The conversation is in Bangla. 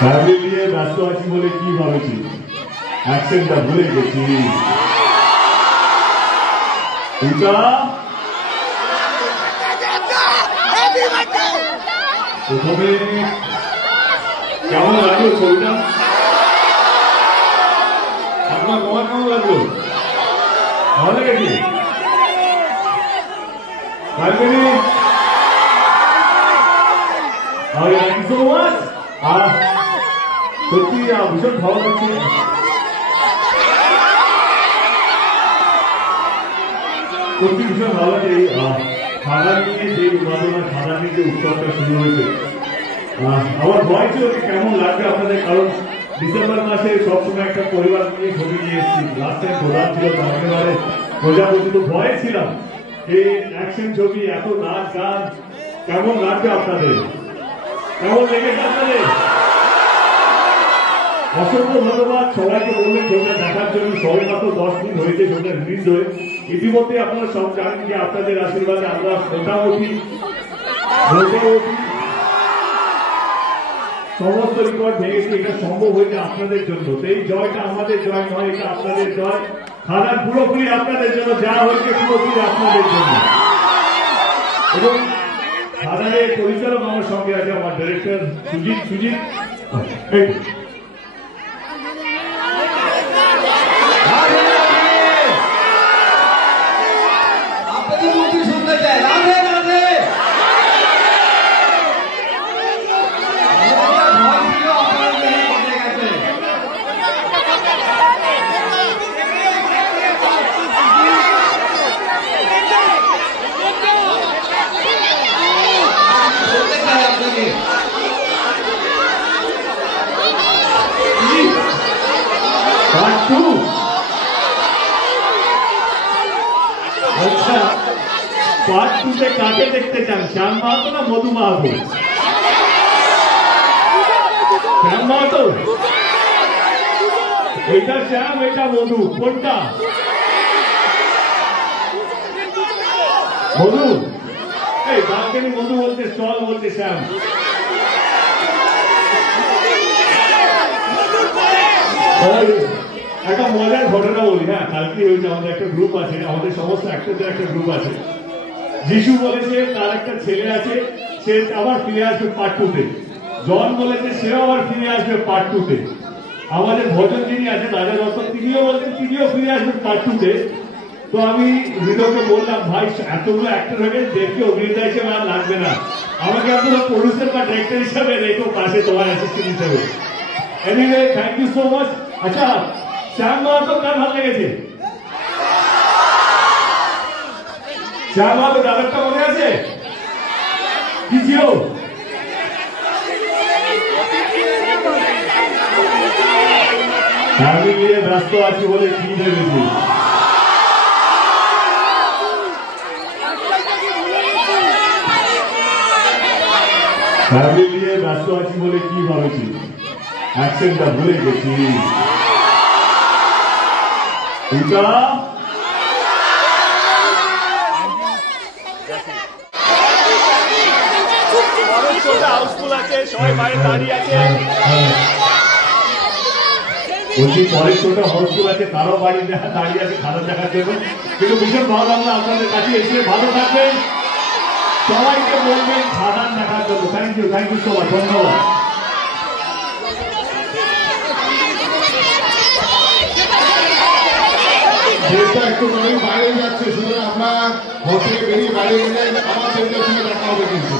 ফ্যামিলি নিয়ে ব্যস্ত আছি বলে কি ভাবেছি, অ্যাকশনটা ভুলে গেছি। প্রথমে কেমন লাগলো ছবিটা? আপনার তোমার কেমন লাগলো? ভালো লেগেছে? সত্যি ভীষণ ভালো লাগছে। সত্যি ভীষণ ভালো লাগে। খাবার নিয়ে যে উপাদান, খাবার নিয়ে যে উৎসবটা শুরু হয়েছে, আমার ভয় ছিল কেমন লাগবে আপনাদের, কারণ ডিসেম্বর মাসে সবসময় একটা পরিবার নিয়ে ছবি নিয়ে এসেছি। লাস্ট টাইম প্রধান ছিল একেবারে প্রজাপতি, তো ভয় ছিলাম এই অ্যাকশন ছবি, এত নাচ গান কেমন লাগবে আপনাদের, কেমন লেগেছে আপনাদের? অসংখ্য ধন্যবাদ সবাইকে বলবেন ছবিটা দেখার জন্য। সবাই মাত্র 10 দিন হয়েছে ছবিটা রিলিজ হয়ে। ইতিমধ্যে আপনারা সব জানেন যে আপনাদের আশীর্বাদে আমরা মোটামুটি সমস্ত রেকর্ড ভেঙেছি। এটা সম্ভব হয়েছে আপনাদের জন্য। এই জয়টা আমাদের জয় নয়, এটা আপনাদের জয়। খাদান পুরোপুরি আপনাদের জন্য, যা হয়েছে পুরোপুরি আপনাদের জন্য। এবং খাদানের পরিচালক আমার সঙ্গে আছে, আমার ডিরেক্টর সুজিত। আচ্ছা, পার্ট 2 কাকে দেখতে চান, শ্যাম মাহাতো না মধু মাহাতো? শ্যাম মাহাতো, এটা শ্যাম এটা মধু, কোনটা? মধু। এই বালকানি মধু বলতে, স্টল বলতে শ্যাম। একটা মজার ঘটনা বলি। হ্যাঁ, কালকে হয়েছে, আমাদের একটা গ্রুপ আছে, আমাদের সমস্ত অ্যাক্টরদের একটা গ্রুপ আছে। যিশু বলেছে তার একটা ছেলে আছে, সে আবার ফিরে আসবে পার্ট 2-তে। জন বলেছে সেও আবার ফিরে আসবে পার্ট 2-তে। আমাদের ভজন যিনি আছেন রাজা দত্ত, তিনিও বলছেন তিনিও ফিরে আসবেন পার্ট 2-তে। তো আমি হৃদয়কে বললাম, ভাই এতগুলো অ্যাক্টর হয়ে দেখে অভিনেতা হিসেবে আর লাগবে না, আমাকে আপনারা প্রডিউসার বা ডিরেক্টর হিসাবে রেখো পাশে, তোমার অ্যাসিস্ট্যান্ট হিসাবে। Anyway, thank you so much. আচ্ছা, শ্যাম মাহাতো কার ভালো লেগেছে? শ্যাম মাহাতো ব্যাপারটা মনে আছে কি ছিল? ফ্যামিলি নিয়ে ব্যস্ত আছি বলে কি ভেবেছি, ফ্যামিলি নিয়ে ব্যস্ত আছি বলে কি ভাবেছি, অ্যাকশনটা ভুলে গেছি। হাউসফুল আছে, সবাই বাইরে দাঁড়িয়ে আছে। বলছি পরের শোটা হাউসফুল আছে, তারও বাড়ি দাঁড়িয়ে আছে খাবার দেখার জন্য। কিন্তু ভীষণ ভালো লাগলো আপনাদের কাছে এসে। ভালো থাকবেন, সবাইকে বলবেন খাবার দেখার জন্য। থ্যাংক ইউ সো মাচ, ধন্যবাদ। যেটা একটু বাইরে যাচ্ছে, সুতরাং আমরা হোটেলে বেরিয়ে বাইরে গেলে আমার দেখা হবে কিন্তু।